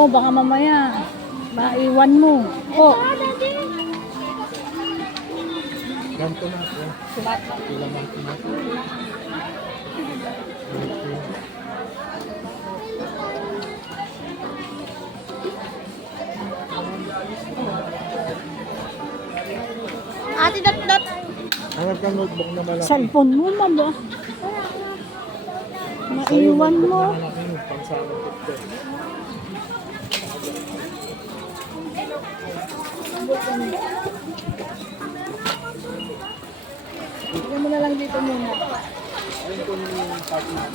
Oo, baka mamaya. Maiwan mo. Oh, Ganto na po. Ilang ang pinag- Ate, dat, dat. Hanap kang notebook na malaki. cellphone mo, ma'am. ba? Sa'yo, Maiwan mo. Na sa akin, picture. Tignan mo na lang dito muna. Ayun po yung partner.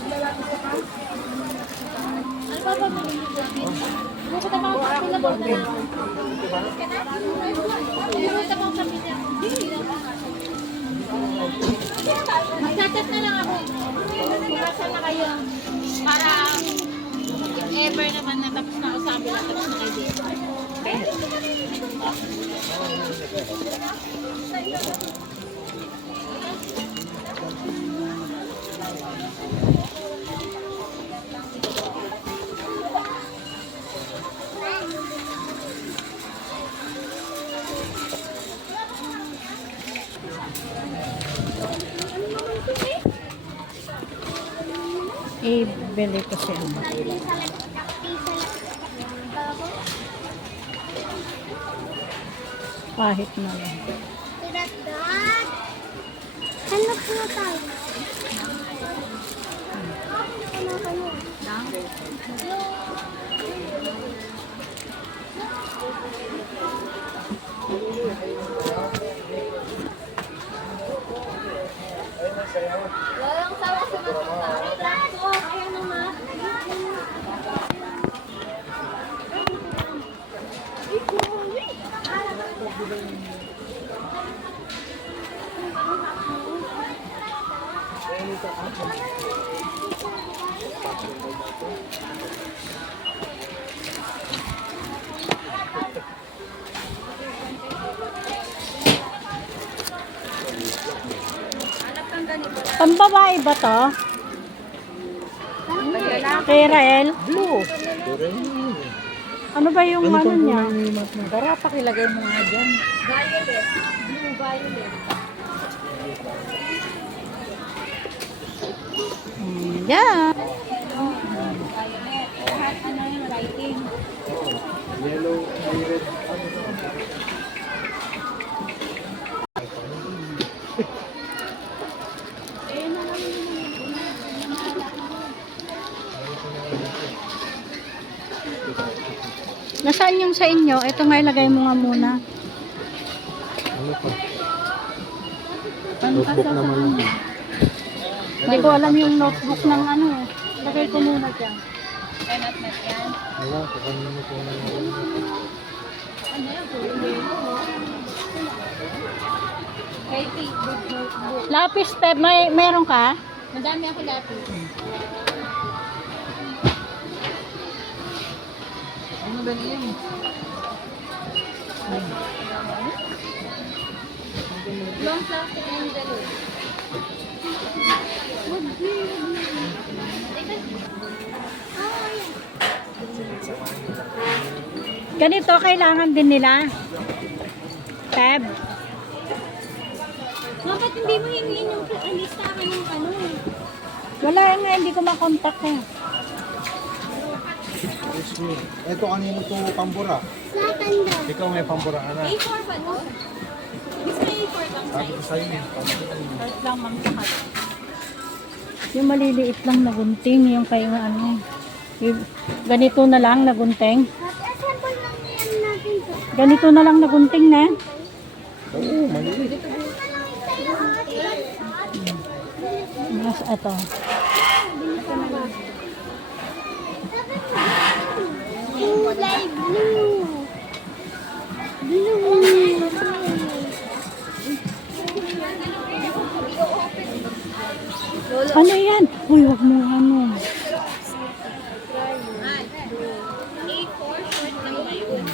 Magchat-chat na lang ako. Bukasan na kayo. Para if ever naman na tapos na sa kabila, tapos na kayo dito. Okay? Ibili ko siya. Kahit na lang. Ano po tayo? Walang sawa sa Pambabae ba to? Kay Rael? Blue. Ano ba yung ano niya? Tara, pakilagay mo nga dyan. Violet. Blue violet. Writing. Yellow? Nasaan yung sa inyo? Ito nga ilagay mo nga muna. Ano pa? Notebook naman yun. Hindi ko alam yung notebook ng ano eh. Lagay ko muna dyan. Kaya not net yan. Wala, kung po na yun. Ano book, book. Lapis, te, may, meron ka? Madami ako dati. Ano ba niyan? Long plastic envelope. Ganito kailangan din nila. Tab. Bakit hindi mo hingin yung listahan ng ano? Wala nga, hindi ko makontak eh. Excuse me. Ito kanino to pambura? Natanda. Ikaw may pambura ka na. A4 Sabi ko sa'yo eh. Magsakat. Yung maliliit lang na gunting, yung kay ano. Yung, ganito na lang na gunting. Ganito na lang na gunting na. Oo, maliit. Mas ito. Kulay. Blue. Ano yan? Uy, wag mo ano. A4 short lang ngayon.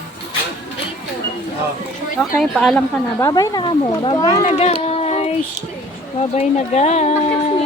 A4. Okay, paalam ka na. Bye-bye na ka mo. Bye-bye na guys. Bye-bye na guys.